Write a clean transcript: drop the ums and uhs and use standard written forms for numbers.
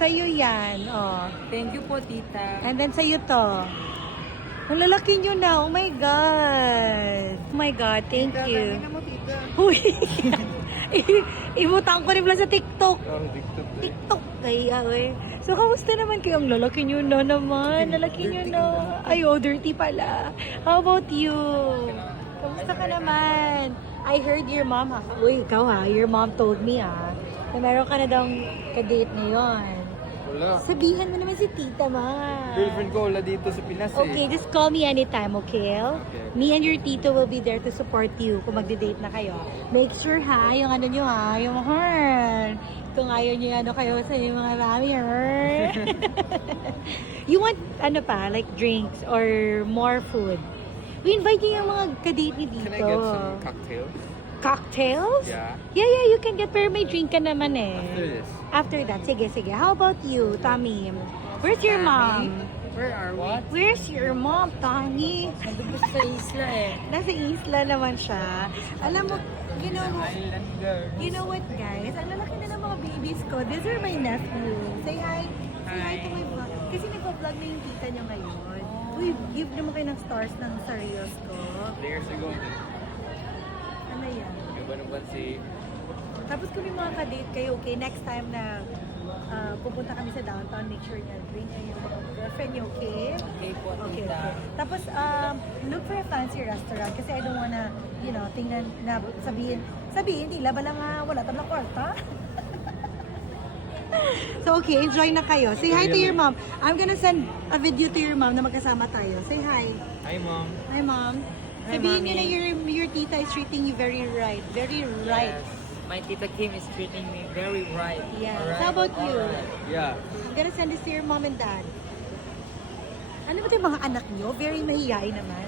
Sa'yo yan, oh. Thank you po, tita. And then sa'yo to. Ang lalaki nyo na, oh my God. Oh my God, thank you. mo, tita. Uy, ibutang ko rin pala sa TikTok. Oh, TikTok. TikTok, kaya eh. So, kamusta naman kayo? Ang lalaki nyo na naman. Lalaki nyo na. Ay, oh, dirty pala. How about you? Kamusta ka naman? I heard your mom, ha? Uy, ikaw ha, your mom told me ha, na meron ka na daw ka-date ngayon. Wala. Sabihan mo naman si tita, ma. Girlfriend ko wala dito sa Pinas Okay, just call me anytime, okay? Okay. Me and your tito will be there to support you kung magde-date na kayo. Make sure ha, yung ano nyo ha, yung heart. Kung ayaw nyo ano kayo sa yung mga mami, You want, ano pa, like drinks or more food? We invite you yung mga ka-date ni dito. Can I get some cocktails? Cocktails? Yeah. Yeah, you can get, pero may drink ka naman eh. After this. After that, sige. How about you, Tommy? Where's your mom? Where are we? What? Where's your mom, Tommy? Nandun sa isla eh. Nasa isla naman siya. Alam mo, Islander. you know what guys? Ang lalaki na ng mga babies ko. These are my nephew. Say hi. Say hi to my vlog. Kasi nagpa-vlog na yung tita niya ngayon. Uy, give naman kayo ng stars ng sa reels ko. Years ago. Ano yan? Iba naman si... Tapos kung may mga ka-date kayo, okay, next time na pupunta kami sa downtown, make sure na bring niya yung mga girlfriend niyo, okay? Okay po, Okay, tita. okay. Tapos, look for a fancy restaurant kasi I don't wanna, tingnan na sabihin nila, bala nga, wala tablang kwarta. So, okay, enjoy na kayo. Say hi to your mom. I'm gonna send a video to your mom na magkasama tayo. Say hi. Hi, Mom. Hi, mom. Hi, Sabihin niyo na Mommy. your tita is treating you very right. Very right. Yes. My Tita Kim is treating me very right. Yes. Alright? How about you? Yeah. I'm gonna send this to your mom and dad. Ano ba ito yung mga anak niyo? Very mahihain naman.